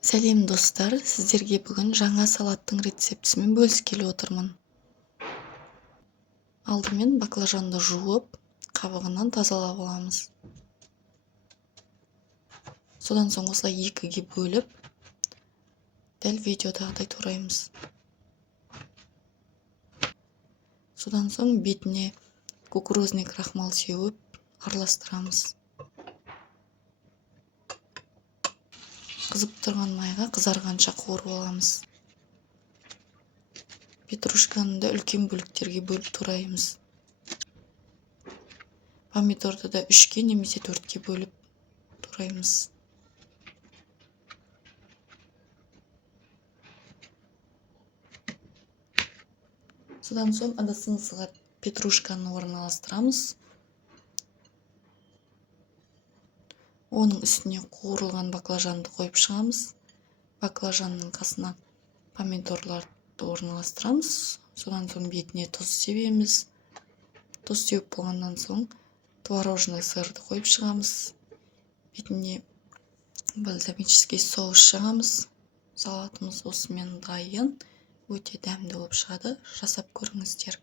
Сәлем достар, сіздерге бүгін жаңа салаттың рецептісімен бөліскелі отырмын. Алдымен баклажанды жуып, қабығынан тазалап аламыз. Содан соң осылай екіге бөліп, дәл видеодағыдай тураймыз. Содан соң бетіне кукурузный крахмал сеуіп, араластырамыз. Қызып тұрған майға қызарғанша қуырып аламыз. Петрушканы да үлкен бөліктерге бөліп тураймыз. Помидорды да 3-ке немесе 4-ке бөліп тураймыз. Содан соң ыдысымызға петрушканы орналастырамыз. Оның үстіне қуырылған баклажанды қойып шығамыз. Баклажанның қасына помидорларды орналастырамыз. Содан соң бетіне тұз себеміз. Тұз сеуіп болғаннан соң творожный сырды қойып шығамыз. Бетіне бальзамический соус жағамыз. Салатымыз осымен дайын. Өте дәмді болып шығады. Жасап көріңіздер.